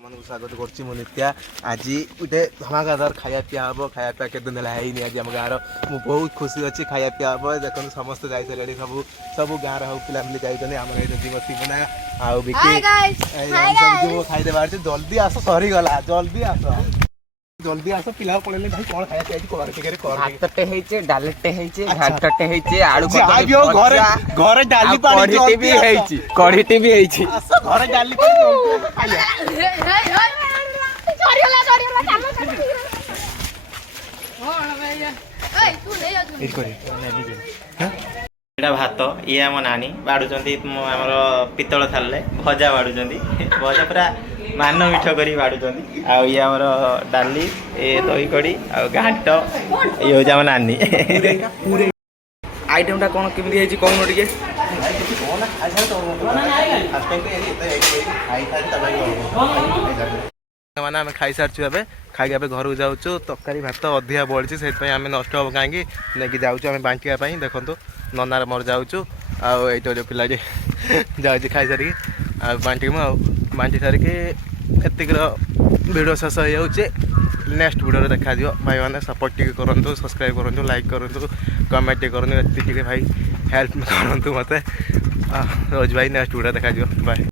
स्वागत कर नित्या आज गोटे धमाकादार खाया पिया हम खाया पिया के दिन है आज आम गाँव मुझे बहुत खुशी अच्छी खाया पिया हम देखो समस्त जाई सारे सब सब गाँव हो पिला जाइए आम जीव शिवना आउ बिकी खाईदे बाहर जल्दी आस सरीगला जल्दी आस पिला पड़े भाई कौन खाया पिया भातटे हेचे डालटे हेचे घांटटे हेचे आलू घरे घरे डाली कढ़ीटे भी हेची कढ़ीटे भी हेची घरे डाली खाइया एटा भात ये आम नानी बाड़ुचंदी आमर पितल थाले भजा बाड़ुचंदी भजा पूरा मान मिठ करी बाड़ुचंदी आ ये आमर डाली ए दही कड़ी आ घाट ये हूँ आम नानी आइटमटा कौन केमती हेची कहून टिके मैंने आम खाई सारी ए खाई घर को जाऊँ तरकारी भात अधिका बढ़ी से आम नष्ट हम कहीं नहीं जाऊँ बांटापी देखो ननार मोर जाऊँ आई जो पिला जाऊँ खाई सारी बांटी बांटी सारिकी एतिक भिड शेष हो नेक्स्ट वीडियो देखा भाई मैंने सपोर्ट टी करूँ सब्सक्राइब करूँ लाइक करूँ कमेंट करूँ भाई हेल्प करूँ मत रोज भाई नेक्स्ट वीडियो देखा बाय।